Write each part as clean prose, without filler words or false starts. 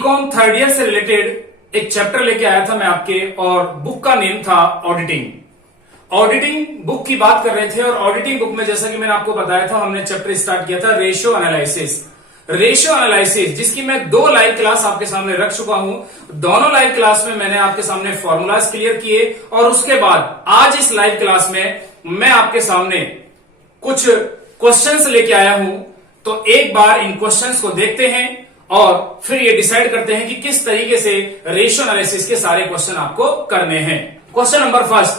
BCom third year से related एक chapter लेके आया था मैं आपके, और बुक का नेम था ऑडिटिंग बुक की बात कर रहे थे। और ऑडिटिंग बुक में जैसा कि मैंने आपको बताया था, हमने चैप्टर स्टार्ट किया था रेशियो एनालिसिस, जिसकी मैं 2 लाइव क्लास आपके सामने रख चुका हूं। दोनों लाइव क्लास में मैंने आपके सामने फॉर्मूलाज क्लियर किए, और उसके बाद आज इस लाइव क्लास में मैं आपके सामने कुछ क्वेश्चंस लेके आया हूं। तो एक बार इन क्वेश्चंस को देखते हैं और फिर ये डिसाइड करते हैं कि किस तरीके से रेशियो एनालिसिस के सारे क्वेश्चन आपको करने हैं। Question number first,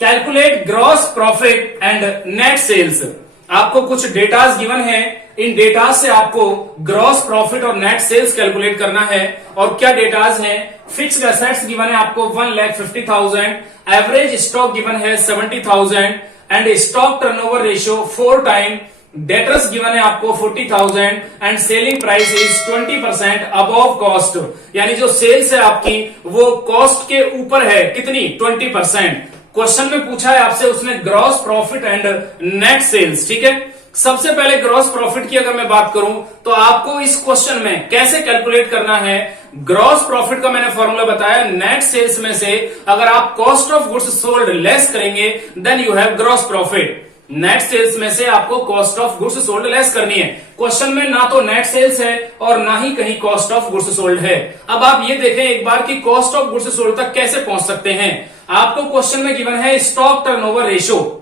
calculate gross profit and net sales. आपको कुछ डेटाज गिवन है, इन डेटाज से आपको ग्रॉस प्रॉफिट और नेट सेल्स कैलकुलेट करना है। और क्या डेटाज हैं? फिक्स्ड एसेट्स गिवन है आपको 1,50,000, एवरेज स्टॉक गिवन है 70,000 and stock turnover ratio 4 time, debtors given है आपको 40,000 and selling price is 20% above cost. यानी जो सेल्स है आपकी वो कॉस्ट के ऊपर है, कितनी? 20%। क्वेश्चन में पूछा है आपसे उसने gross profit and net sales. ठीक है, सबसे पहले ग्रॉस प्रॉफिट की अगर मैं बात करूं तो आपको इस क्वेश्चन में कैसे कैलकुलेट करना है। ग्रॉस प्रॉफिट का मैंने फॉर्मूला बताया, नेट सेल्स में से अगर आप cost of goods sold less करेंगे then you have gross profit. Net sales में से आपको cost of goods sold less करनी है। क्वेश्चन में ना तो नेट सेल्स है और ना ही कहीं कॉस्ट ऑफ गुड्स सोल्ड है। अब आप ये देखें एक बार कि कॉस्ट ऑफ गुड्स सोल्ड तक कैसे पहुंच सकते हैं। आपको क्वेश्चन में गिवन है stock turnover ratio,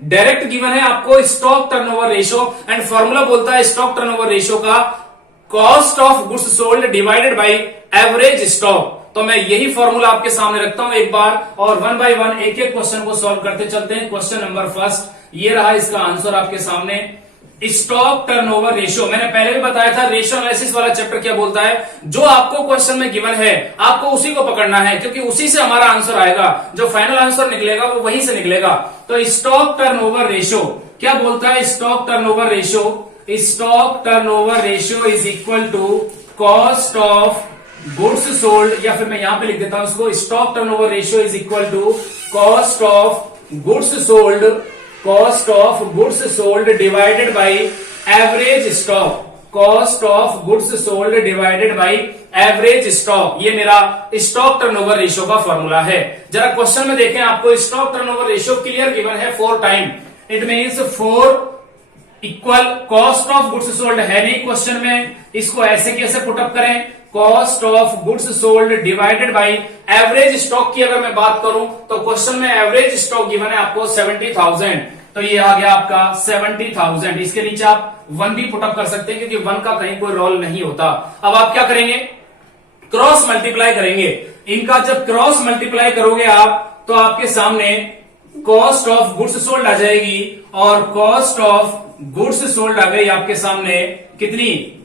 direct given है आपको stock turnover ratio, and formula बोलता है स्टॉक टर्नओवर रेशियो का cost of goods sold divided by average stock. तो मैं यही फॉर्मूला आपके सामने रखता हूं एक बार, और 1 बाय 1 एक एक क्वेश्चन को सॉल्व करते चलते हैं। क्वेश्चन नंबर फर्स्ट, ये रहा इसका आंसर आपके सामने, स्टॉक टर्नओवर रेशियो। मैंने पहले भी बताया था रेशियो एनालिसिस वाला चैप्टर क्या बोलता है, जो आपको क्वेश्चन में गिवन है आपको उसी को पकड़ना है, क्योंकि उसी से हमारा आंसर आएगा। जो फाइनल आंसर निकलेगा वो वहीं से निकलेगा। तो स्टॉक टर्नओवर रेशियो क्या बोलता है? Stock turnover ratio is equal to cost of goods sold, या फिर मैं यहां पे लिख देता हूं इसको, stock turnover ratio is equal to cost of goods sold divided by average stock. Cost of goods sold divided by average stock, ये मेरा स्टॉक टर्नओवर रेशियो का फॉर्मूला है। जरा क्वेश्चन में देखें, आपको stock turnover ratio clear given है 4 time, it means 4 equal cost of goods sold है नहीं क्वेश्चन में। इसको ऐसे कैसे पुटअप करें? Cost of goods sold divided by average stock की अगर मैं बात करूं तो क्वेश्चन में एवरेज स्टॉक गिवन है आपको 70,000, तो ये आ गया आपका 70,000। इसके नीचे आप 1 भी पुटअप कर सकते हैं, क्योंकि 1 का कहीं कोई रोल नहीं होता। अब आप क्या करेंगे? क्रॉस मल्टीप्लाई करेंगे। इनका जब क्रॉस मल्टीप्लाई करोगे आप तो आपके सामने कॉस्ट ऑफ गुड्स सोल्ड आ जाएगी, और कॉस्ट ऑफ गुड्स सोल्ड आ गई आपके सामने कितनी?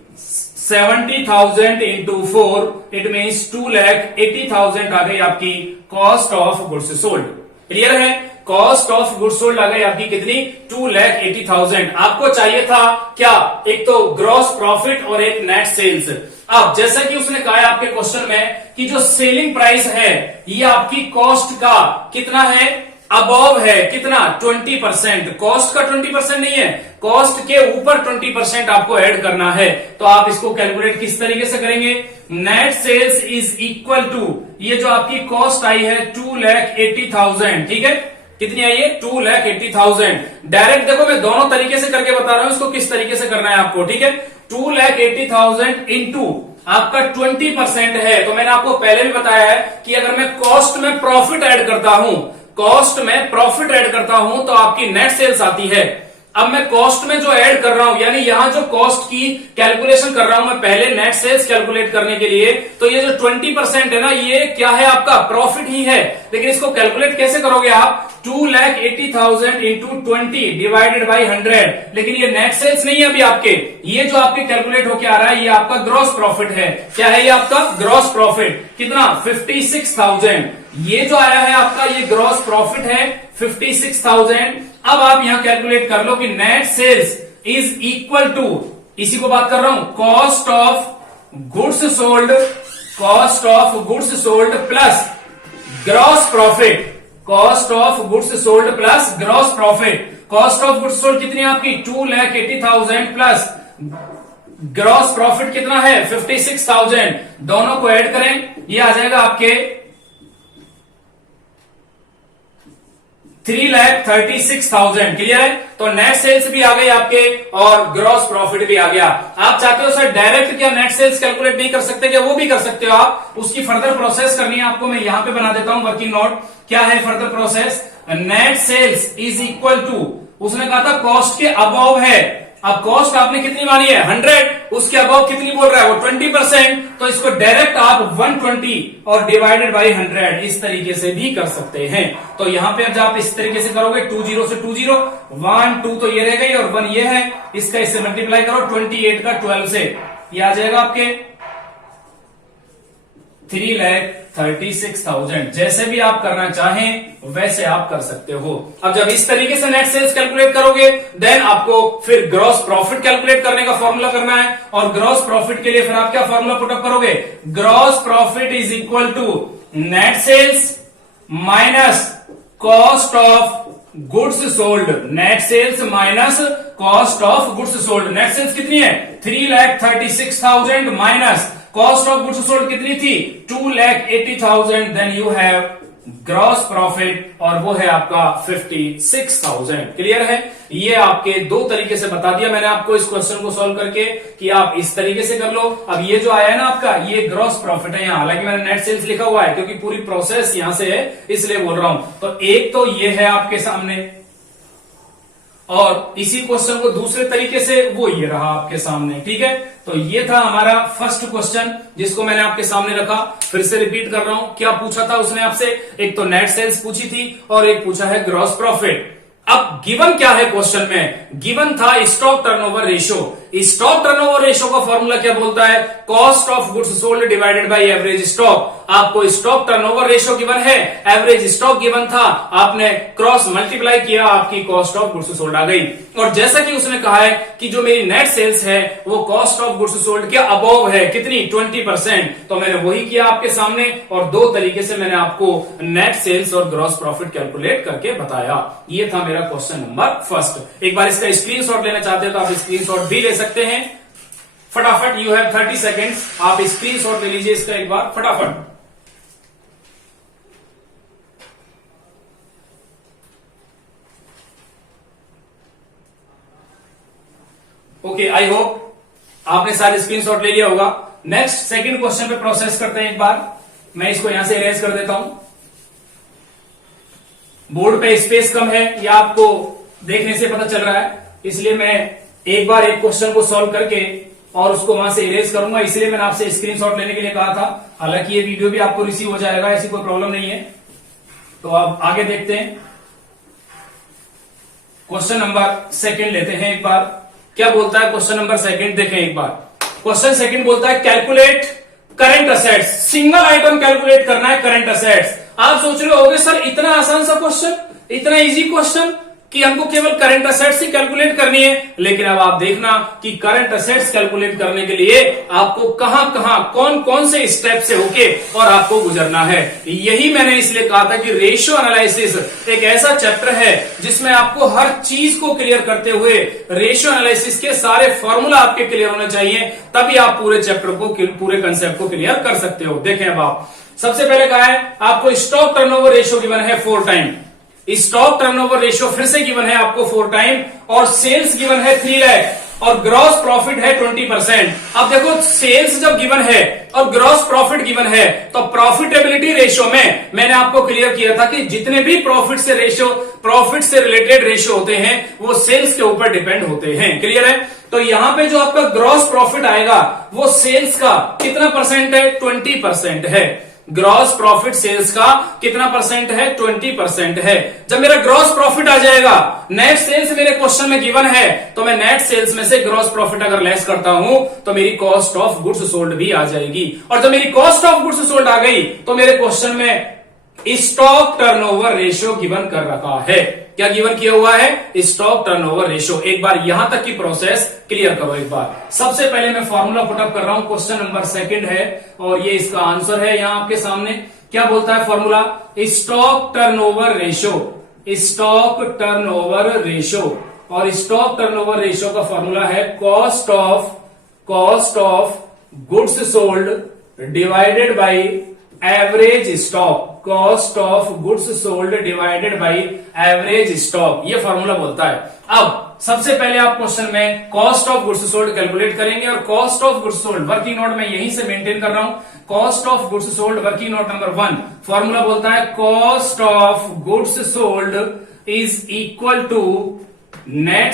70,000 इंटू 4, इट मीन्स 2,80,000 आ गई आपकी cost of goods sold. Clear है? कॉस्ट ऑफ गुड्स सोल्ड आ गई आपकी कितनी? 2,80,000। आपको चाहिए था क्या? एक तो ग्रॉस प्रॉफिट और एक नेट सेल्स। अब जैसा कि उसने कहा है आपके क्वेश्चन में कि जो सेलिंग प्राइस है ये आपकी कॉस्ट का कितना है? अबव है। कितना? 20%। कॉस्ट का 20% नहीं है, कॉस्ट के ऊपर 20% आपको ऐड करना है। तो आप इसको कैलकुलेट किस तरीके से करेंगे? Net sales is equal to, ये जो आपकी कॉस्ट आई है 2,80,000, ठीक है, कितनी आई है? 2,80,000। डायरेक्ट देखो मैं दोनों तरीके से करके बता रहा हूं इसको किस तरीके से करना है आपको, ठीक है। 2,80,000 इंटू आपका 20% है। तो मैंने आपको पहले भी बताया है कि अगर मैं कॉस्ट में प्रॉफिट ऐड करता हूं तो आपकी नेट सेल्स आती है। अब मैं कॉस्ट में जो ऐड कर रहा हूं, यानी यहां जो कॉस्ट की कैलकुलेशन कर रहा हूं मैं पहले नेट सेल्स कैलकुलेट करने के लिए, तो ये जो 20% है ना, ये क्या है? आपका प्रॉफिट ही है। लेकिन इसको कैलकुलेट कैसे करोगे आप? 2,80,000 इंटू 20 डिवाइडेड बाई 100। लेकिन ये नेट सेल्स नहीं है अभी आपके, ये जो आपके कैलकुलेट होके आ रहा है ये आपका ग्रॉस प्रॉफिट है। क्या है ये आपका? Gross profit. कितना? 56,000। ये जो आया है आपका ये ग्रॉस प्रॉफिट है 56,000। अब आप यहां कैलकुलेट कर लो कि net sales is equal to, इसी को बात कर रहा हूं, cost of goods sold plus gross profit. Cost of goods sold plus gross profit. Cost of goods sold कितनी आपकी? 2,80,000 प्लस ग्रॉस प्रॉफिट कितना है 56,000, दोनों को ऐड करें, ये आ जाएगा आपके 3,36,000। क्लियर है? तो नेट सेल्स भी आ गई आपके और ग्रॉस प्रॉफिट भी आ गया। आप चाहते हो सर डायरेक्ट क्या नेट सेल्स कैलकुलेट नहीं कर सकते क्या? वो भी कर सकते हो आप, उसकी फर्दर प्रोसेस करनी है आपको। मैं यहां पे बना देता हूं वर्किंग नोट। क्या है further process? Net sales is equal to, उसने कहा था कॉस्ट के अबव है, अब कॉस्ट आपने कितनी मानी है 100, उसके अबव कितनी बोल रहा है वो 20%, तो इसको डायरेक्ट आप 120 और डिवाइडेड बाई 100 इस तरीके से भी कर सकते हैं। तो यहां पे अब आप इस तरीके से करोगे 20 से 20, 1 2 तो ये रह गई और 1 ये है, इसका इससे मल्टीप्लाई करो 28 का 12 से, ये आ जाएगा आपके 3,36,000। जैसे भी आप करना चाहें वैसे आप कर सकते हो। अब जब इस तरीके से नेट सेल्स कैलकुलेट करोगे देन आपको फिर ग्रॉस प्रॉफिट कैलकुलेट करने का फॉर्मूला करना है, और ग्रॉस प्रॉफिट के लिए फिर आप क्या फॉर्मूला पुटअप करोगे? Gross profit is equal to net sales minus cost of goods sold. Net sales minus cost of goods sold. Net sales कितनी है 3,36,000 minus cost of goods sold कितनी थी 2,80,000, then you have gross profit और वो है आपका 56,000। Clear है? ये आपके दो तरीके से बता दिया मैंने आपको इस क्वेश्चन को सॉल्व करके कि आप इस तरीके से कर लो। अब ये जो आया है ना आपका, ये ग्रॉस प्रॉफिट है यहाँ, हालांकि मैंने नेट सेल्स लिखा हुआ है क्योंकि पूरी प्रोसेस यहां से है इसलिए बोल रहा हूं। तो एक तो ये है आपके सामने, और इसी क्वेश्चन को दूसरे तरीके से वो ये रहा आपके सामने। ठीक है, तो ये था हमारा फर्स्ट क्वेश्चन जिसको मैंने आपके सामने रखा। फिर से रिपीट कर रहा हूं, क्या पूछा था उसने आपसे? एक तो नेट सेल्स पूछी थी और एक पूछा है ग्रॉस प्रॉफिट। अब गिवन क्या है क्वेश्चन में? गिवन था stock turnover ratio. Stock turnover ratio का फॉर्मूला क्या बोलता है? Cost of goods sold divided by average stock. आपको स्टॉक टर्नओवर रेशियो गिवन है, एवरेज स्टॉक गिवन था, आपने क्रॉस मल्टीप्लाई किया, आपकी कॉस्ट ऑफ गुड्स सोल्ड आ गई। और जैसा कि उसने कहा है कि जो मेरी नेट सेल्स है वो कॉस्ट ऑफ गुड्स सोल्ड के अबव है, कितनी 20%, तो मैंने वही किया आपके सामने और दो तरीके से मैंने आपको नेट सेल्स और ग्रॉस प्रॉफिट कैलकुलेट करके बताया। ये था मेरा क्वेश्चन नंबर फर्स्ट। एक बार इसका स्क्रीनशॉट लेना चाहते हो तो आप स्क्रीनशॉट भी ले सकते हैं फटाफट। यू हैव 30 सेकेंड्स, आप स्क्रीनशॉट ले लीजिए इसका एक बार फटाफट। ओके, आई होप आपने सारे स्क्रीनशॉट ले लिया होगा। नेक्स्ट सेकंड क्वेश्चन पे प्रोसेस करते हैं एक बार। मैं इसको यहां से इरेज कर देता हूं, बोर्ड पे स्पेस कम है या आपको देखने से पता चल रहा है, इसलिए मैं एक बार एक क्वेश्चन को सॉल्व करके और उसको वहां से इरेज करूंगा, इसलिए मैंने आपसे स्क्रीनशॉट लेने के लिए कहा था। हालांकि ये वीडियो भी आपको रिसीव हो जाएगा, ऐसी कोई प्रॉब्लम नहीं है। तो अब आगे देखते हैं, क्वेश्चन नंबर सेकंड लेते हैं एक बार। क्या बोलता है क्वेश्चन नंबर सेकंड? देखें एक बार। क्वेश्चन सेकंड बोलता है calculate current assets. Single item calculate करना है करंट असेट्स। आप सोच रहे होगे सर इतना आसान सा क्वेश्चन, इतना इजी क्वेश्चन कि हमको केवल करंट असेट्स ही कैलकुलेट करनी है। लेकिन अब आप देखना कि करंट असेट्स कैलकुलेट करने के लिए आपको कहां कहां कौन कौन से स्टेप से होके और आपको गुजरना है। यही मैंने इसलिए कहा था कि रेशियो एनालिसिस एक ऐसा चैप्टर है जिसमें आपको हर चीज को क्लियर करते हुए रेशियो एनालिसिस के सारे फॉर्मूला आपके क्लियर होने चाहिए, तभी आप पूरे चैप्टर को, पूरे कंसेप्ट को क्लियर कर सकते हो। देखें अब आप, सबसे पहले कहा है आपको स्टॉक टर्नओवर रेशियो गिवन है 4 टाइम। स्टॉक टर्नओवर रेशियो फिर से गिवन है आपको 4 टाइम, और सेल्स गिवन है 3 लाख और ग्रॉस प्रॉफिट है 20%। अब देखो सेल्स जब गिवन है और ग्रॉस प्रॉफिट गिवन है तो प्रॉफिटेबिलिटी रेशियो में मैंने आपको क्लियर किया था कि जितने भी प्रॉफिट से रिलेटेड रेशियो होते हैं वो सेल्स के ऊपर डिपेंड होते हैं। क्लियर है? तो यहां पे जो आपका ग्रॉस प्रॉफिट आएगा वो सेल्स का कितना परसेंट है? 20% है। ग्रॉस प्रॉफिट सेल्स का कितना परसेंट है? 20% है। जब मेरा ग्रॉस प्रॉफिट आ जाएगा, नेट सेल्स मेरे क्वेश्चन में गिवन है, तो मैं नेट सेल्स में से ग्रॉस प्रॉफिट अगर लेस करता हूं तो मेरी कॉस्ट ऑफ गुड्स सोल्ड भी आ जाएगी, और जब मेरी कॉस्ट ऑफ गुड्स सोल्ड आ गई तो मेरे क्वेश्चन में स्टॉक टर्नओवर रेशियो गिवन कर रखा है। क्या गिवन किया हुआ है? Stock turnover ratio. एक बार यहां तक की प्रोसेस क्लियर करो एक बार। सबसे पहले मैं फॉर्मूला पुटअप कर रहा हूं, क्वेश्चन नंबर सेकंड है और ये इसका आंसर है यहां आपके सामने। क्या बोलता है formula? Stock turnover ratio. Stock turnover ratio, और स्टॉक टर्नओवर रेशियो का फॉर्मूला है cost of cost of goods sold divided by average stock, cost of goods sold divided by average stock, ये फॉर्मूला बोलता है। अब सबसे पहले आप क्वेश्चन में cost of goods sold calculate करेंगे, और cost of goods sold working note में यहीं से मेंटेन कर रहा हूं। Cost of goods sold working note number 1 formula बोलता है cost of goods sold is equal to net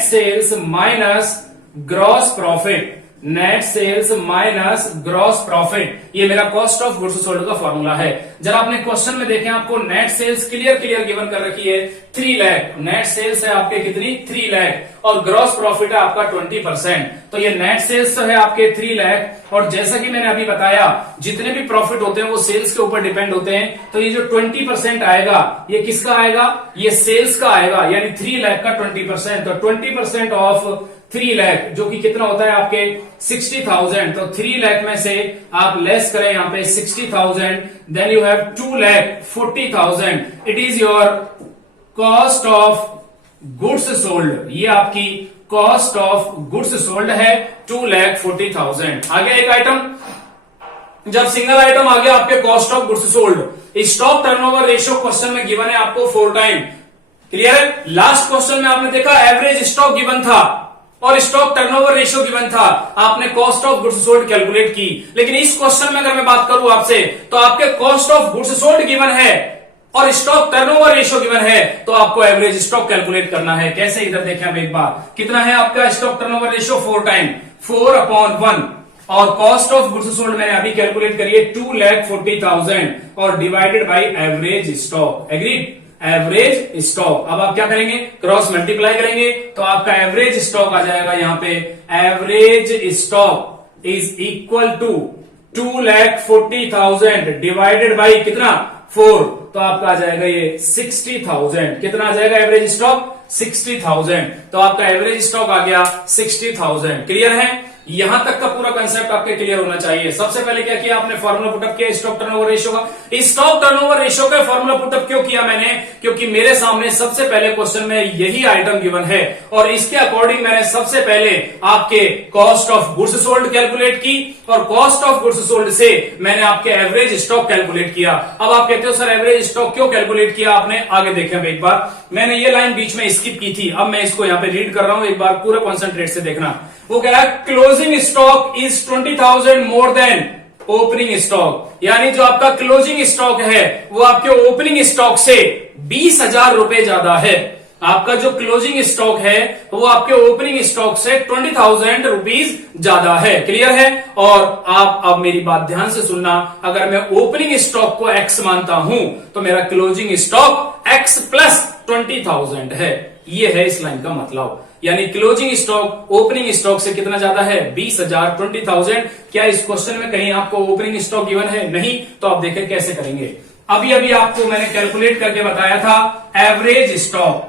sales minus gross profit, net sales minus gross profit, ये मेरा कॉस्ट ऑफ गुड्स सोल्ड का फॉर्मूला है। जरा आपने क्वेश्चन में देखें, आपको नेट सेल्स क्लियर गिवन कर रखी है 3 लाख, नेट सेल्स है आपके कितनी 3 लाख, और ग्रॉस प्रॉफिट है आपका 20%। तो ये नेट सेल्स तो है आपके 3 लाख, और जैसा कि मैंने अभी बताया जितने भी प्रॉफिट होते हैं वो सेल्स के ऊपर डिपेंड होते हैं। तो ये जो 20% आएगा ये किसका आएगा, ये सेल्स का आएगा, यानी 3 लाख का 20%। तो 20% ऑफ 3 लाख जो कि कितना होता है आपके 60,000, तो 3 लाख में से आप लेस करें यहाँ पे 60,000, then you have 2,40,000, it is your cost of goods sold, ये आपकी कॉस्ट ऑफ गुड्स सोल्ड है 2,40,000। आगे एक आइटम, जब सिंगल आइटम आ गया आपके cost of goods sold, stock turnover ratio question में गिवन है आपको 4 टाइम, क्लियर है। लास्ट क्वेश्चन में आपने देखा एवरेज स्टॉक गिवन था और स्टॉक टर्नओवर रेशियो गिवन था, आपने cost of goods sold calculate की। लेकिन इस क्वेश्चन में अगर मैं बात करूं आपसे, तो आपके cost of goods sold given है और स्टॉक टर्नओवर रेशियो गिवन है, तो आपको एवरेज स्टॉक कैलकुलेट करना है। कैसे, इधर देखें अब एक बार, कितना है आपका स्टॉक टर्नओवर रेशियो 4 टाइम, 4/1, और कॉस्ट ऑफ गुड्स सोल्ड मैंने अभी कैलकुलेट करिए 2,40,000 और divided by average stock, agreed, average stock. अब आप क्या करेंगे, क्रॉस मल्टीप्लाई करेंगे, तो आपका एवरेज स्टॉक आ जाएगा यहां पे, average stock is equal to 2,40,000 divided by कितना 4, तो आपका आ जाएगा ये 60,000। कितना आ जाएगा एवरेज स्टॉक 60,000, तो आपका एवरेज स्टॉक आ गया 60,000। क्लियर है, यहां तक का पूरा कंसेप्ट आपके क्लियर होना चाहिए। सबसे पहले क्या किया आपने, फॉर्मूला पुटअप किया स्टॉक टर्नओवर रेशियो का। स्टॉक टर्नओवर रेशियो का फॉर्मूला पुटअप क्यों किया मैंने, क्योंकि मेरे सामने सबसे पहले क्वेश्चन में यही आइटम गिवन है, और इसके अकॉर्डिंग मैंने सबसे पहले आपके cost of goods sold calculate की, और कॉस्ट ऑफ गुड्स सोल्ड से मैंने आपके एवरेज स्टॉक कैलकुलेट किया। अब आप कहते हो सर एवरेज स्टॉक क्यों कैलकुलेट किया आपने, आगे देखें अब एक बार, मैंने ये लाइन बीच में स्किप की थी, अब मैं इसको यहां पे रीड कर रहा हूं, एक बार पूरा कॉन्सेंट्रेट से देखना। वो कह रहा है closing stock is 20,000 more than opening stock, यानी जो आपका क्लोजिंग स्टॉक है वो आपके ओपनिंग स्टॉक से 20,000 रुपए ज्यादा है। आपका जो क्लोजिंग स्टॉक है वो आपके ओपनिंग स्टॉक से 20,000 रुपीज ज्यादा है, क्लियर है। और आप अब मेरी बात ध्यान से सुनना, अगर मैं ओपनिंग स्टॉक को एक्स मानता हूं तो मेरा क्लोजिंग स्टॉक एक्स प्लस 20,000 है, ये है इस लाइन का मतलब। यानी क्लोजिंग स्टॉक ओपनिंग स्टॉक से कितना ज्यादा है 20,000, 20,000। क्या इस क्वेश्चन में कहीं आपको ओपनिंग स्टॉक गिवन है, नहीं, तो आप देखें कैसे करेंगे। अभी आपको मैंने कैलकुलेट करके बताया था एवरेज स्टॉक,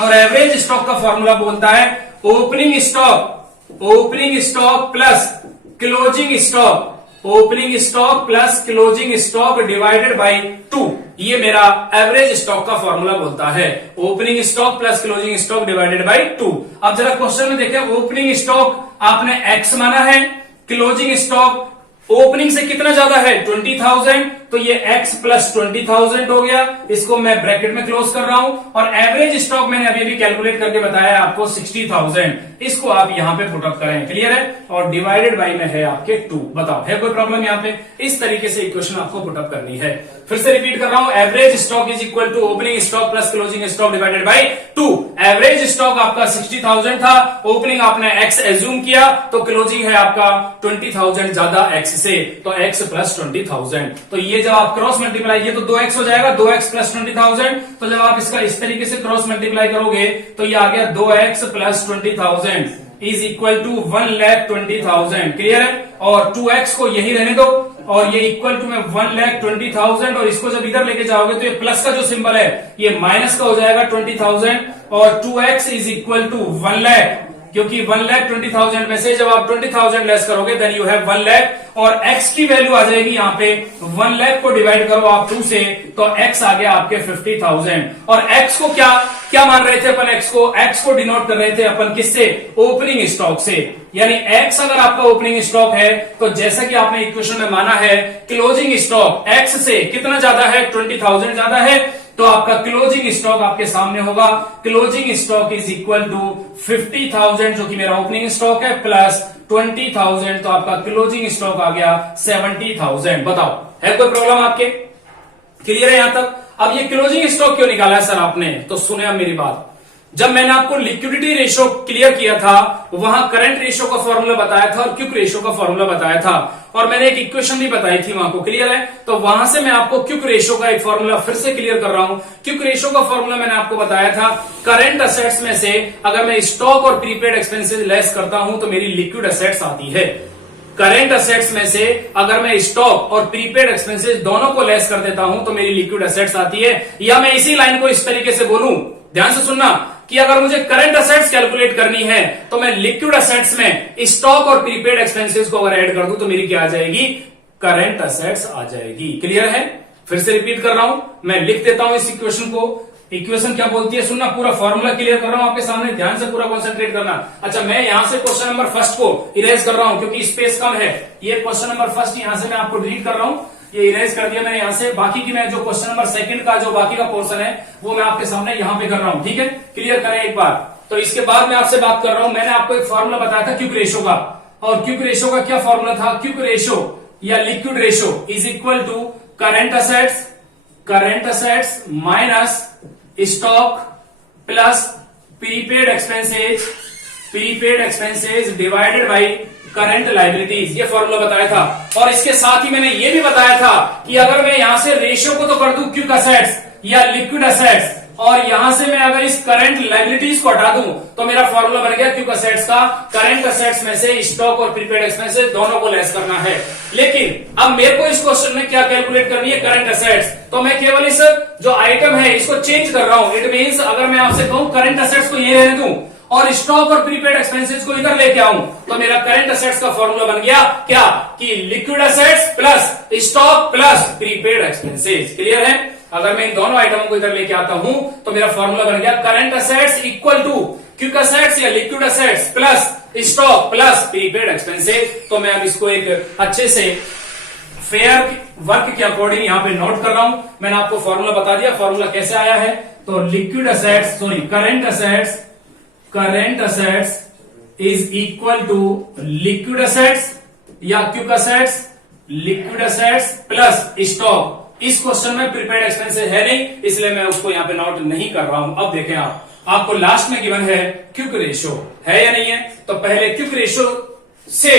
और एवरेज स्टॉक का फॉर्मूला बोलता है opening stock plus closing stock, opening stock plus closing stock divided by 2, ये मेरा एवरेज स्टॉक का फॉर्मूला बोलता है, opening stock plus closing stock divided by 2। अब जरा क्वेश्चन में देखें, ओपनिंग स्टॉक आपने एक्स माना है, क्लोजिंग स्टॉक ओपनिंग से कितना ज्यादा है 20,000, तो ये x प्लस 20,000 हो गया, इसको मैं ब्रैकेट में क्लोज कर रहा हूं। और एवरेज स्टॉक मैंने अभी कैलकुलेट करके बताया आपको 60,000, इसको आप यहां पे पुटअप करें, क्लियर है, और डिवाइडेड बाई में है आपके 2। बताओ है कोई प्रॉब्लम यहां पे, इस तरीके से इक्वेशन आपको पुटअप करनी है। फिर से रिपीट कर रहा हूं, average stock is equal to opening stock plus closing stock divided by 2। Average stock आपका 60,000 था, ओपनिंग आपने x एज्यूम किया, तो क्लोजिंग है आपका 20,000 ज्यादा x से, तो x प्लस 20,000। तो ये जब आप क्रॉस मल्टीप्लाई, ये तो 2x हो जाएगा, 2x प्लस 20,000, तो जब आप इसका इस तरीके से क्रॉस मल्टीप्लाई करोगे तो ये आ गया 2x plus 20,000 is equal to 1,20,000, clear है। और 2x को यही रहने दो, और ये इक्वल टू में 1,20,000, और इसको जब इधर लेके जाओगे तो ये प्लस का जो सिंबल है ये माइनस का हो जाएगा 20,000, और 2x इज इक्वल टू 1,00,000 क्योंकि 1,20,000 में से जब आप 20,000 लेस करोगे देन यू हैव 1 लाख और x की वैल्यू आ जाएगी यहाँ पे 1 लाख को डिवाइड करो आप 2 से तो x आ गया आपके 50,000 और x को क्या मान रहे थे अपन x को डिनोट कर रहे थे अपन किससे ओपनिंग स्टॉक से यानी x अगर आपका ओपनिंग स्टॉक है तो जैसा कि आपने इक्वेशन में माना है क्लोजिंग स्टॉक x से कितना ज्यादा है 20,000 ज्यादा है तो आपका क्लोजिंग स्टॉक आपके सामने होगा closing stock is equal to 50,000 जो कि मेरा ओपनिंग स्टॉक है प्लस 20,000 तो आपका क्लोजिंग स्टॉक आ गया 70,000। बताओ है कोई प्रॉब्लम आपके क्लियर है यहां तक। अब ये क्लोजिंग स्टॉक क्यों निकाला है सर आपने तो सुने अब मेरी बात। जब मैंने आपको लिक्विडिटी रेशियो क्लियर किया था वहां करंट रेशियो का फॉर्मूला बताया था और क्विक रेशियो का फॉर्मूला बताया था और मैंने एक इक्वेशन भी बताई थी वहां को क्लियर है। तो वहां से मैं आपको क्विक रेशियो का एक फॉर्मूला फिर से क्लियर कर रहा हूं। क्विक रेशियो का फॉर्मूला मैंने आपको बताया था करंट असेट्स में से अगर मैं स्टॉक और प्रीपेड एक्सपेंसेस लेस करता हूं तो मेरी लिक्विड असेट्स आती है। करंट असेट्स में से अगर मैं स्टॉक और प्रीपेड एक्सपेंसेस दोनों को लेस कर देता हूं तो मेरी लिक्विड असेट्स आती है। या मैं इसी लाइन को इस तरीके से बोलूं ध्यान से सुनना कि अगर मुझे करंट असेट्स कैलकुलेट करनी है तो मैं लिक्विड असेट्स में स्टॉक और प्रीपेड एक्सपेंसेस को अगर ऐड कर दूं तो मेरी क्या आ जाएगी करंट असेट्स आ जाएगी। क्लियर है फिर से रिपीट कर रहा हूं मैं लिख देता हूं इस इक्वेशन को। इक्वेशन क्या बोलती है सुनना पूरा फॉर्मूला क्लियर कर रहा हूं आपके सामने ध्यान से पूरा कंसंट्रेट करना। अच्छा मैं यहां से क्वेश्चन नंबर फर्स्ट को इरेज कर रहा हूं क्योंकि स्पेस कम है। ये क्वेश्चन नंबर फर्स्ट यहां से मैं आपको डिलीट कर रहा हूं ये इरेज कर दिया मैंने यहां से। बाकी की मैं जो क्वेश्चन नंबर सेकंड का जो बाकी का पोर्शन है वो मैं आपके सामने यहां पे कर रहा हूं ठीक है क्लियर करें एक बार। तो इसके बाद मैं आपसे बात कर रहा हूं मैंने आपको एक फॉर्मूला बताया था क्विक रेशियो का और क्विक रेशियो का क्या फॉर्मूला था क्विक रेशियो या liquid ratio is equal to current assets minus stock plus prepaid expenses divided by current liabilities ये फॉर्मूला बताया था। और इसके साथ ही मैंने ये भी बताया था कि अगर मैं यहां से रेशियो को तो कर दूं क्विक असेट्स या लिक्विड असेट्स और यहां से मैं अगर इस करंट लाइबिलिटीज को हटा दूं तो मेरा फॉर्मूला बन गया क्विक असेट्स का। करंट असेट्स में से स्टॉक और प्रीपेड एक्सपेंसेस दोनों को लेस करना है। लेकिन अब मेरे को इस क्वेश्चन में क्या कैलकुलेट करनी है करंट असेट्स तो मैं केवल इस जो आइटम है इसको चेंज कर रहा हूं। इट मीन्स अगर मैं आपसे कहूं करंट असेट्स को यही रहने दूं और स्टॉक और प्रीपेड एक्सपेंसेस को इधर लेके आऊं तो मेरा करंट असेट्स का फॉर्मूला बन गया क्या कि liquid assets plus stock plus prepaid expenses. Clear है अगर मैं इन दोनों आइटमों को इधर लेके आता हूं तो मेरा फॉर्मूला बन गया current assets equal to quick assets या liquid assets plus stock plus prepaid expenses. तो मैं अब इसको एक अच्छे से फेयर वर्क के अकॉर्डिंग यहां पे नोट कर रहा हूं। मैंने आपको फॉर्मूला बता दिया फॉर्मूला कैसे आया है तो liquid assets current assets is equal to liquid assets या quick assets liquid assets plus stock. इस क्वेश्चन में प्रीपेड एक्सपेंसेस है नहीं इसलिए मैं उसको यहां पे नोट नहीं कर रहा हूं। अब देखें आपको लास्ट में गिवन है क्विक रेशियो है या नहीं है तो पहले क्विक रेशियो से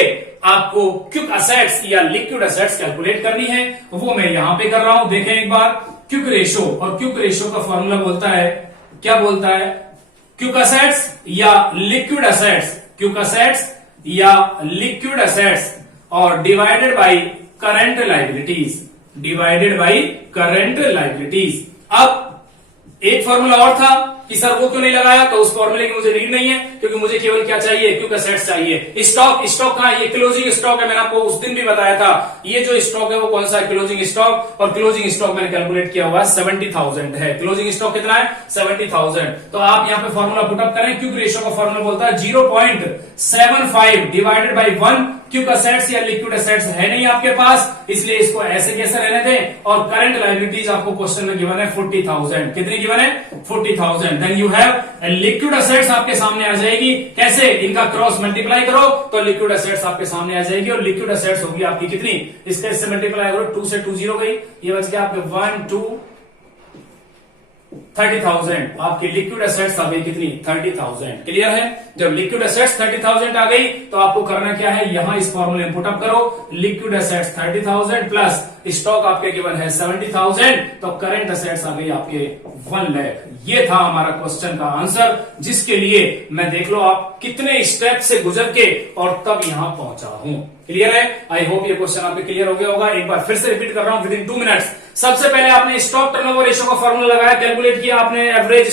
आपको क्विक असेट्स या लिक्विड असेट्स कैलकुलेट करनी है वो मैं यहां पे कर रहा हूं। देखें एक बार क्विक रेशियो और क्विक रेशियो का फॉर्मूला बोलता है क्या बोलता है क्विक असेट्स या लिक्विड असेट्स क्विक असेट्स या लिक्विड असेट्स और डिवाइडेड बाई करंट लाइबिलिटीज। अब एक फॉर्मूला और था कि सर वो क्यों नहीं लगाया तो उस फॉर्मूले की मुझे नीड नहीं है क्योंकि मुझे केवल क्या चाहिए क्विक असेट्स चाहिए। स्टॉक कहां ये क्लोजिंग स्टॉक है मैंने आपको उस दिन भी बताया था। ये जो स्टॉक है वो कौन सा है क्लोजिंग स्टॉक और क्लोजिंग स्टॉक मैंने कैलकुलेट किया हुआ 70,000 है। क्लोजिंग स्टॉक कितना है 70,000। तो आप यहां पे फॉर्मूला पुटअप करें क्विक रेशियो का फॉर्मूला बोलता है 0.75 डिवाइडेड बाई 1। क्विक असेट्स या लिक्विड असेट्स है नहीं आपके पास इसलिए इसको ऐसे कैसे रहने दें। और करंट लाइबिलिटीज आपको क्वेश्चन में गिवन है 40,000 कितनी गिवन है 40,000। Then you have liquid assets आपके सामने आ जाएगी कैसे इनका क्रॉस मल्टीप्लाई करो तो लिक्विड असेट्स आपके सामने आ जाएगी और लिक्विड असेट्स होगी आपकी कितनी इसके इससे मल्टीप्लाई करो 2 से 2 0 गई ये बच गया आपके 1 2 30,000 आपकी लिक्विड असेट्स आ गई कितनी 30,000। क्लियर है जब लिक्विड असेट्स 30,000 आ गई तो आपको करना क्या है यहां इस फॉर्मूले में पुट अप करो लिक्विड असेट्स 30,000 प्लस स्टॉक आपके गिवन है 70,000 तो करंट असेट्स आ गई आपके 1 लाख। ये था हमारा क्वेश्चन का आंसर जिसके लिए मैं देख लो आप कितने स्टेप से गुजर के और तब यहां पहुंचा हूं। क्लियर है आई होप ये क्वेश्चन आपके क्लियर हो गया होगा। एक बार फिर से रिपीट कर रहा हूं विद इन 2 मिनट्स। सबसे पहले आपने स्टॉक टर्नओवर रेशियो का फॉर्मूला लगाया कैलकुलेट किया आपने एवरेज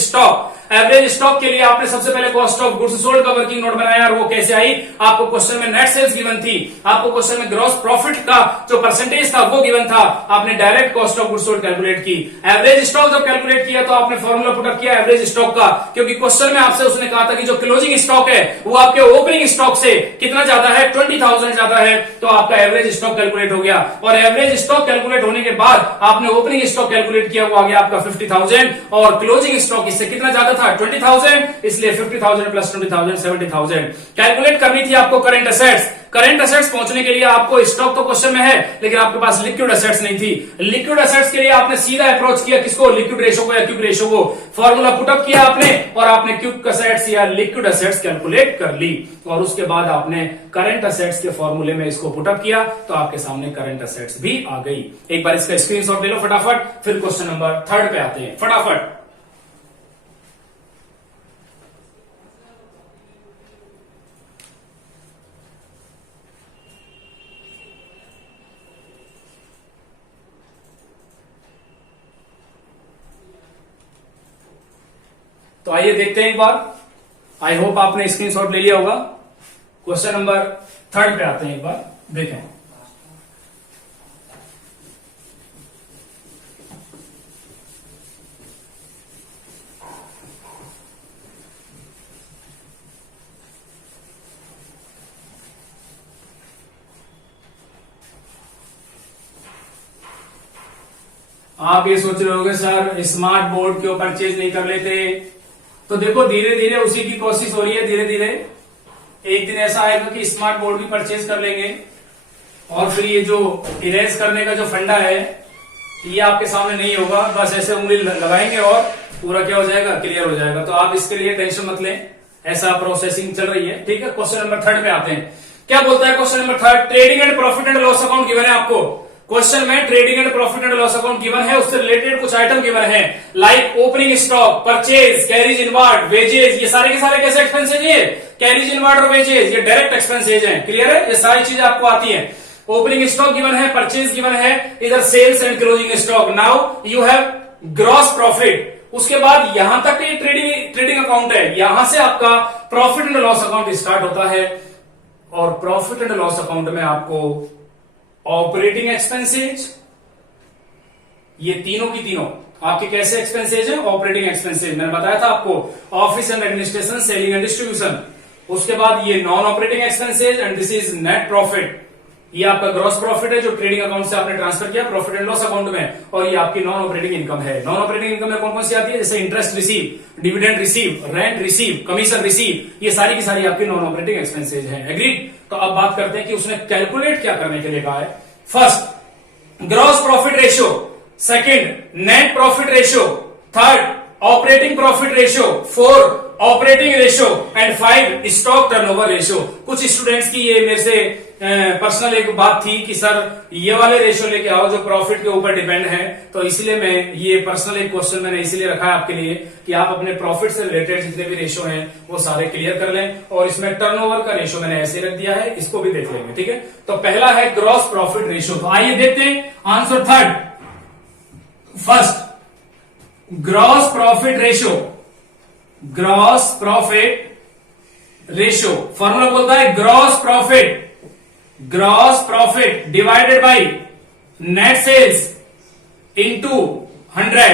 एवरेज स्टॉक के लिए आपने सबसे पहले कॉस्ट ऑफ गुड्स सोल्ड का वर्किंग नोट बनाया, और वो कैसे आई? आपको क्वेश्चन में नेट सेल्स गिवन थी, आपको क्वेश्चन में ग्रॉस प्रॉफिट का जो परसेंटेज था वो गिवन था, आपने direct cost of goods sold calculate की। एवरेज स्टॉक जब कैलकुलेट किया तो आपने फॉर्मूला पुटअप किया एवरेज स्टॉक का, क्योंकि क्वेश्चन में आपसे उसने कहा था कि जो क्लोजिंग स्टॉक है वो आपके ओपनिंग स्टॉक से कितना ज्यादा है, 20,000 ज्यादा है, तो आपका एवरेज स्टॉक कैलकुलेट हो गया। और एवरेज स्टॉक कैलकुलेट होने के बाद आपने ओपनिंग स्टॉक कैलकुलेट किया, वो आ गया आपका 50,000, और क्लोजिंग स्टॉक इससे कितना ज्यादा था, 20,000, इसलिए 50,000 प्लस 20,000 70,000। कैलकुलेट करनी थी आपको करंट एसेट्स। करंट एसेट्स पहुंचने के लिए आपको स्टॉक तो क्वेश्चन में है, लेकिन आपके पास लिक्विड एसेट्स नहीं थी। लिक्विड एसेट्स के लिए आपने सीधा अप्रोच किया किसको, लिक्विड रेशो को या क्विक रेशो को। फॉर्मूला पुटअप किया आपने और आपने क्विक एसेट्स या लिक्विड एसेट्स कैलकुलेट कर ली, और उसके बाद आपने करंट एसेट्स के फॉर्मूले में इसको पुटअप किया, तो आपके सामने करंट एसेट्स भी आ गई। एक बार इसका स्क्रीनशॉट ले लो फटाफट, फिर क्वेश्चन नंबर 3 पे आते हैं फटाफट। तो आइए देखते हैं एक बार, आई होप आपने स्क्रीनशॉट ले लिया होगा। क्वेश्चन नंबर 3 पे आते हैं, एक बार देखें। आप ये सोच रहे होंगे सर स्मार्ट बोर्ड क्यों परचेज नहीं कर लेते? तो देखो धीरे धीरे उसी की कोशिश हो रही है, धीरे धीरे एक दिन ऐसा आएगा कि स्मार्ट बोर्ड भी परचेज कर लेंगे, और फिर ये जो इरेज करने का जो फंडा है ये आपके सामने नहीं होगा, बस ऐसे उंगली लगाएंगे और पूरा क्या हो जाएगा, क्लियर हो जाएगा। तो आप इसके लिए टेंशन मत लें, ऐसा प्रोसेसिंग चल रही है, ठीक है। क्वेश्चन नंबर 3 पे आते हैं। क्या बोलता है question number 3? Trading and profit and loss account given है आपको। क्वेश्चन में trading and profit and loss account given है, उससे रिलेटेड कुछ आइटम गिवन है, like opening stock, purchase, carriage inward, wages, ये सारे के सारे कैसे एक्सपेंसेज है? कैरीज इनवार्ड और वेजेज ये डायरेक्ट एक्सपेंसेज हैं, क्लियर है? ये सारी चीजें आपको आती है। ओपनिंग स्टॉक गिवन है, परचेज गिवन है, इधर sales and closing stock. Now you have gross profit, उसके बाद यहां तक ये ट्रेडिंग अकाउंट है, यहां से आपका profit and loss account start होता है, और प्रॉफिट एंड लॉस अकाउंट में आपको ऑपरेटिंग एक्सपेंसेज, ये तीनों की तीनों आपके कैसे एक्सपेंसेज है? Operating expenses. मैंने बताया था आपको, office and administration, selling and distribution. उसके बाद ये non operating expenses, and this is net profit. ये आपका ग्रॉस प्रॉफिट है जो ट्रेडिंग अकाउंट से आपने ट्रांसफर किया प्रॉफिट एंड लॉस अकाउंट में, और ये आपकी नॉन ऑपरेटिंग इनकम है। नॉन ऑपरेटिंग इनकम में कौन कौन सी आती है? जैसे interest receive, dividend receive, rent receive, commission receive, ये सारी की सारी आपकी नॉन ऑपरेटिंग एक्सपेंसेज है। एग्रीड? तो अब बात करते हैं कि उसने कैलकुलेट क्या करने के लिए कहा है। First gross profit ratio, second net profit ratio, third operating profit ratio, four operating ratio, and 5 stock turnover ratio. कुछ स्टूडेंट्स की ये मेरे से पर्सनल एक बात थी कि सर ये वाले रेशियो लेके आओ जो प्रॉफिट के ऊपर डिपेंड है, तो इसलिए मैं ये पर्सनल एक क्वेश्चन मैंने इसीलिए रखा है आपके लिए कि आप अपने प्रॉफिट से रिलेटेड जितने भी रेशियो हैं वो सारे क्लियर कर लें, और इसमें टर्नओवर का रेशियो मैंने ऐसे रख दिया है, इसको भी देख लेंगे, ठीक है। तो पहला है ग्रॉस प्रॉफिट रेशियो। तो आइए देखते हैं answer third. First gross profit ratio, gross profit ratio formula बोलता है gross profit divided by net sales into 100।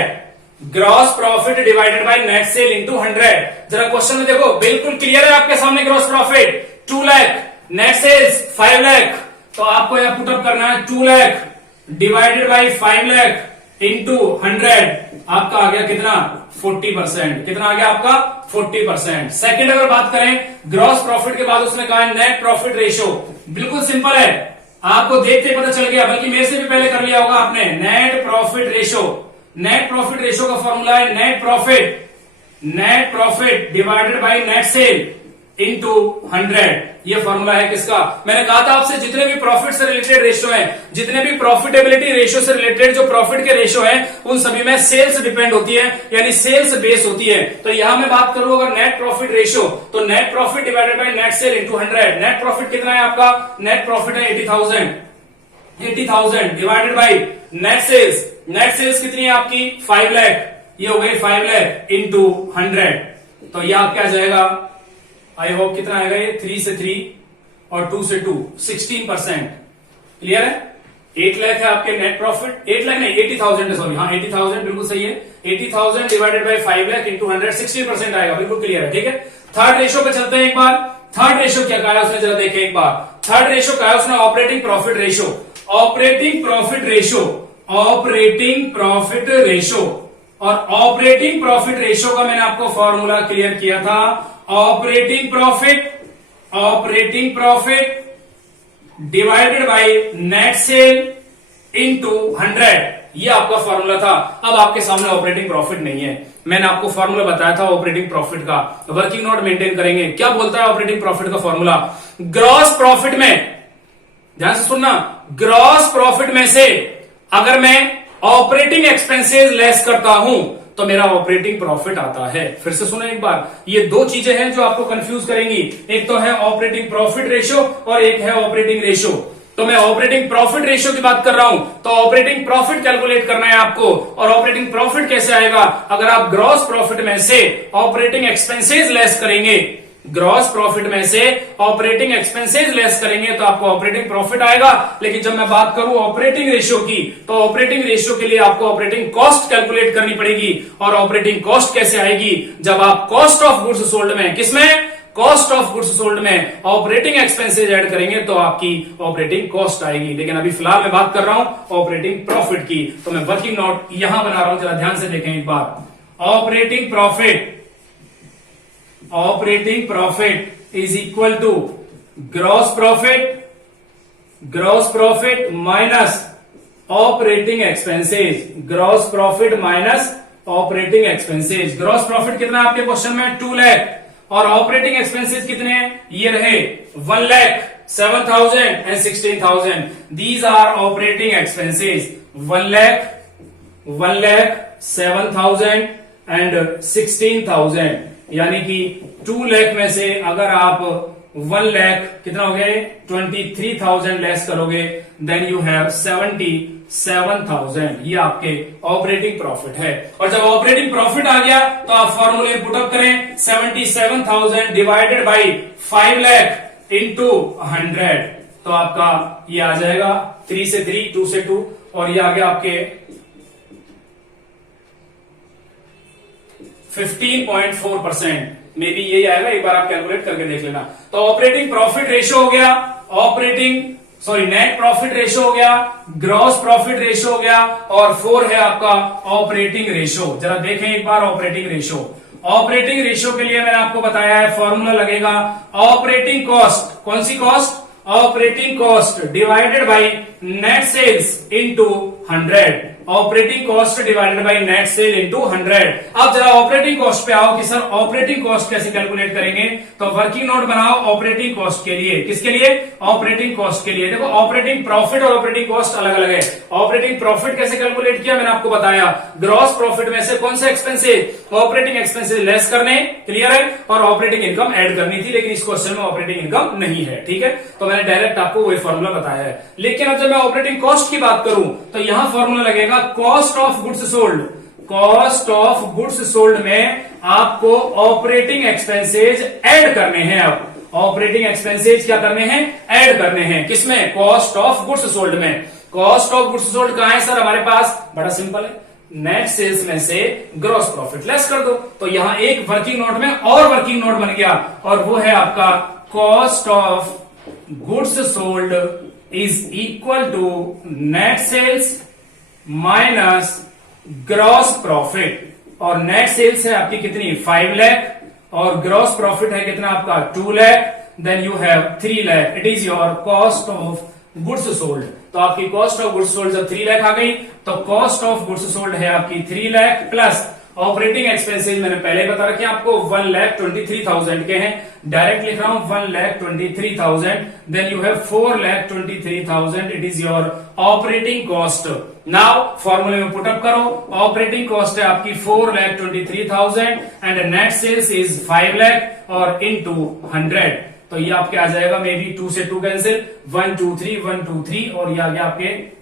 Gross profit divided by net sale into 100। जरा क्वेश्चन में देखो, बिल्कुल क्लियर है आपके सामने। Gross profit 2 lakh, net sales 5 lakh, तो आपको यहां पुटअप करना है 2 lakh divided by 5 lakh into 100। आपका आ गया कितना? 40%। कितना आ गया आपका? 40%। सेकंड अगर बात करें ग्रॉस प्रॉफिट के बाद उसने कहा है नेट प्रॉफिट रेशियो। बिल्कुल सिंपल है, आपको देखते पता चल गया, बल्कि मेरे से भी पहले कर लिया होगा आपने। Net profit ratio, net profit ratio का फॉर्मूला है net profit divided by net sale into 100। ये फॉर्मूला है किसका? मैंने कहा था आपसे जितने भी प्रॉफिट से रिलेटेड रेशियो हैं, जितने भी प्रॉफिटेबिलिटी रेशियो से रिलेटेड जो प्रॉफिट के रेशियो हैं, उन सभी में सेल्स डिपेंड होती है, यानी सेल्स बेस होती है। तो यहां मैं बात करूं अगर नेट प्रॉफिट रेशियो, तो net profit divided by net sale into 100। Net profit कितना है आपका? नेट प्रॉफिट है 80,000 divided by net sales. Net sales कितनी है आपकी? 5 लाख। ये हो गई 5 लाख इंटू 100, तो ये आपका आ जाएगा, आई होप कितना आएगा ये, 3 से 3 और 2 से 2, 16%। क्लियर है? 8 लाख है आपके नेट प्रॉफिट, 8 लाख नहीं 80,000 है, सॉरी, हाँ 80,000 बिल्कुल सही है। 80,000 डिवाइडेड बाई 5 लाख इंटू 100, 16% आएगा, बिल्कुल क्लियर है। ठीक है, थर्ड रेशो पे चलते हैं एक बार। थर्ड रेशो क्या कहा है उसने, जरा देखें एक बार। थर्ड रेशो कहा है उसने operating profit ratio. Operating profit ratio, operating profit ratio, और ऑपरेटिंग प्रॉफिट रेशो का मैंने आपको फॉर्मूला क्लियर किया था। Operating profit divided by net sale into 100, ये आपका फॉर्मूला था। अब आपके सामने ऑपरेटिंग प्रॉफिट नहीं है, मैंने आपको फॉर्मूला बताया था ऑपरेटिंग प्रॉफिट का, वर्किंग नोट मेंटेन करेंगे। क्या बोलता है ऑपरेटिंग प्रॉफिट का फॉर्मूला? ग्रॉस प्रॉफिट में, ध्यान से सुनना, ग्रॉस प्रॉफिट में से अगर मैं ऑपरेटिंग एक्सपेंसेस लेस करता हूं तो मेरा ऑपरेटिंग प्रॉफिट आता है। फिर से सुनो एक बार, ये दो चीजें हैं जो आपको कंफ्यूज करेंगी। एक तो है ऑपरेटिंग प्रॉफिट रेशो और एक है ऑपरेटिंग रेशो। तो मैं ऑपरेटिंग प्रॉफिट रेशो की बात कर रहा हूं, तो ऑपरेटिंग प्रॉफिट कैलकुलेट करना है आपको। और ऑपरेटिंग प्रॉफिट कैसे आएगा? अगर आप ग्रॉस प्रॉफिट में से ऑपरेटिंग एक्सपेंसेस लेस करेंगे, ग्रॉस प्रॉफिट में से ऑपरेटिंग एक्सपेंसेस लेस करेंगे तो आपको ऑपरेटिंग प्रॉफिट आएगा। लेकिन जब मैं बात करूं ऑपरेटिंग रेशियो की, तो ऑपरेटिंग रेशियो के लिए आपको ऑपरेटिंग कॉस्ट कैलकुलेट करनी पड़ेगी। और ऑपरेटिंग कॉस्ट कैसे आएगी? जब आप कॉस्ट ऑफ गुड्स सोल्ड में, किसमें? कॉस्ट ऑफ गुड्स सोल्ड में ऑपरेटिंग एक्सपेंसेस ऐड करेंगे तो आपकी ऑपरेटिंग कॉस्ट आएगी। लेकिन अभी फिलहाल मैं बात कर रहा हूं ऑपरेटिंग प्रॉफिट की, तो मैं वर्किंग नोट यहां बना रहा हूं, जरा ध्यान से देखें एक बार। Operating profit is equal to gross profit minus operating expenses, gross profit minus operating expenses. Gross profit कितना है आपके क्वेश्चन में? 2 लाख, और ऑपरेटिंग एक्सपेंसेस कितने हैं? ये रहे 1,07,000 and 16,000। These are operating expenses. 1,07,000 and 16,000, यानी कि 2 लाख में से अगर आप 1 लाख कितना हो गए 23,000 लेस करोगे, देन यू हैव 77,000। ये आपके ऑपरेटिंग प्रॉफिट है। और जब ऑपरेटिंग प्रॉफिट आ गया तो आप फॉर्मूले पुटअप करें, 77,000 डिवाइडेड बाई 5 लाख इंटू 100, तो आपका ये आ जाएगा 3 से 3, 2 से 2, और ये आ गया आपके 15.4%। मे बी यही आएगा, एक बार आप कैलकुलेट करके देख लेना। तो ऑपरेटिंग प्रॉफिट रेशो हो गया, नेट प्रॉफिट रेशो हो गया, ग्रॉस प्रॉफिट रेशो हो गया, और 4 है आपका ऑपरेटिंग रेशो। जरा देखें एक बार ऑपरेटिंग रेशो। ऑपरेटिंग रेशो के लिए मैंने आपको बताया है फॉर्मूला लगेगा ऑपरेटिंग कॉस्ट। कौन सी cost? Operating cost divided by net sales into 100। Operating cost divided by net sale into 100। अब जरा ऑपरेटिंग कॉस्ट पे आओ कि सर ऑपरेटिंग कॉस्ट कैसे कैलकुलेट करेंगे, तो वर्किंग नोट बनाओ ऑपरेटिंग कॉस्ट के लिए। किसके लिए? ऑपरेटिंग कॉस्ट के लिए। देखो ऑपरेटिंग प्रॉफिट और ऑपरेटिंग कॉस्ट अलग अलग है। ऑपरेटिंग प्रॉफिट कैसे कैलकुलेट किया मैंने आपको बताया, ग्रॉस प्रॉफिट में से कौन से एक्सपेंसेस, ऑपरेटिंग एक्सपेंसेस लेस करने, क्लियर है, और ऑपरेटिंग इनकम ऐड करनी थी। लेकिन इस क्वेश्चन में ऑपरेटिंग इनकम नहीं है, ठीक है, तो मैंने डायरेक्ट आपको वही फॉर्मूला बताया है। लेकिन अब जब मैं ऑपरेटिंग कॉस्ट की बात करूं तो यहां फॉर्मूला लगेगा cost of goods sold. Cost of goods sold में आपको ऑपरेटिंग एक्सपेंसेज ऐड करने हैं। अब ऑपरेटिंग एक्सपेंसेज क्या करने हैं? ऐड करने हैं। किसमें? कॉस्ट ऑफ गुड्स सोल्ड में। कॉस्ट ऑफ गुड्स सोल्ड कहां है सर हमारे पास? बड़ा सिंपल है, नेट सेल्स में से ग्रॉस प्रॉफिट लेस कर दो। तो यहां एक वर्किंग नोट में और वर्किंग नोट बन गया, और वो है आपका cost of goods sold is equal to net sales minus gross profit. और नेट सेल्स है आपकी कितनी? 5 लाख, और ग्रॉस प्रॉफिट है कितना आपका? 2 lakh. Then you have 3 lakh. It is your cost of goods sold. तो आपकी कॉस्ट ऑफ गुड्स सोल्ड जब 3 लाख आ गई, तो कॉस्ट ऑफ गुड्स सोल्ड है आपकी 3 लाख प्लस ऑपरेटिंग एक्सपेंसेज मैंने पहले बता रखे आपको 1,23,000 के हैं, डायरेक्ट लिख रहा हूं 1,23,000। Then you have 4,23,000। It is your operating cost. Now फॉर्मूले में पुटअप करो, ऑपरेटिंग कॉस्ट है आपकी 4,23,000 and net sales is 5 lakh और इनटू 100। तो ये आपके आ जाएगा मे बी 2 से 2 कैंसिल, 1 2 3 1 2 3, और ये आ गया आपके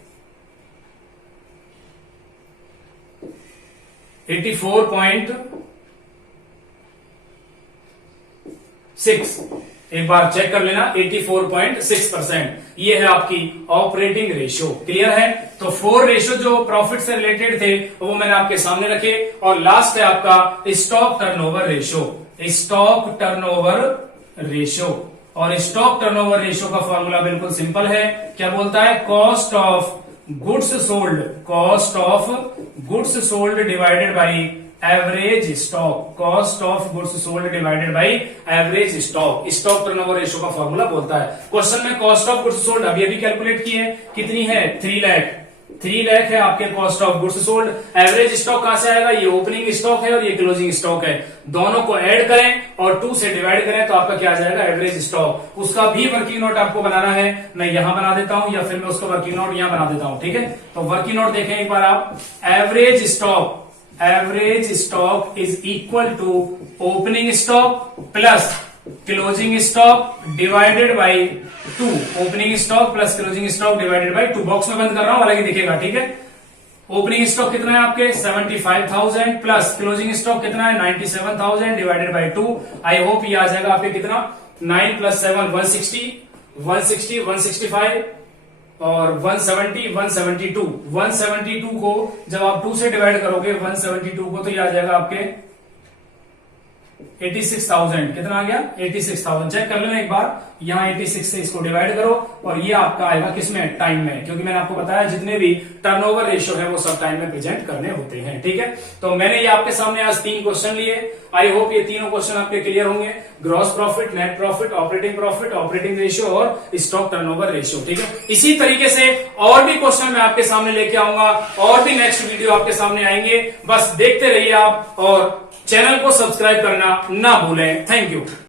84.6, एक बार चेक कर लेना, 84.6% ये है आपकी ऑपरेटिंग रेशियो। क्लियर है? तो 4 रेशियो जो प्रॉफिट से रिलेटेड थे वो मैंने आपके सामने रखे, और लास्ट है आपका stock turnover ratio. Stock turnover ratio, और स्टॉक टर्नओवर रेशियो का फॉर्मूला बिल्कुल सिंपल है। क्या बोलता है? Cost of goods sold, cost of goods sold divided by average stock, cost of goods sold divided by average stock, stock turnover ratio का formula बोलता है। क्वेश्चन में कॉस्ट ऑफ गुड्स सोल्ड अभी अभी कैलकुलेट की है, कितनी है? 3 लाख, 3 लाख है आपके cost of goods sold. Average stock कहां से आएगा? ये ओपनिंग स्टॉक है और ये क्लोजिंग स्टॉक है, दोनों को ऐड करें और 2 से डिवाइड करें तो आपका क्या आ जाएगा? Average stock. उसका भी वर्किंग नोट आपको बनाना है, मैं यहां बना देता हूं या फिर मैं उसका वर्किंग नोट यहां बना देता हूं। ठीक है, तो वर्किंग नोट देखें एक बार आप। Average stock, average stock is equal to opening stock plus closing stock divided by 2, opening stock plus closing stock divided by 2। Box में बंद कर रहा हूं, अलग ही दिखेगा। ठीक है, ओपनिंग स्टॉक कितना है आपके? 75,000 प्लस क्लोजिंग स्टॉक कितना है? 97,000 डिवाइडेड बाई 2। आई होप ये आ जाएगा आपके कितना? 9 + 7 160, 160 165 और 170 172। 172 को जब आप 2 से डिवाइड करोगे 172 को, तो ये आ जाएगा आपके 86,000। कितना आ गया? 86,000। चेक कर लेना एक बार, यहां 86 से इसको डिवाइड करो और ये आपका आएगा किसमें? टाइम में, क्योंकि मैंने आपको बताया जितने भी टर्नओवर रेशियो है वो सब टाइम में प्रेजेंट करने होते हैं। ठीक है, तो मैंने ये आपके सामने आज 3 क्वेश्चन लिए। आई होप ये तीनों क्वेश्चन आपके क्लियर होंगे। Gross profit, net profit, operating ratio और स्टॉक टर्नओवर रेशियो। ठीक है, इसी तरीके से और भी क्वेश्चन मैं आपके सामने लेके आऊंगा, और भी नेक्स्ट वीडियो आपके सामने आएंगे। बस देखते रहिए आप, और चैनल को सब्सक्राइब करना ना भूलें। Thank you.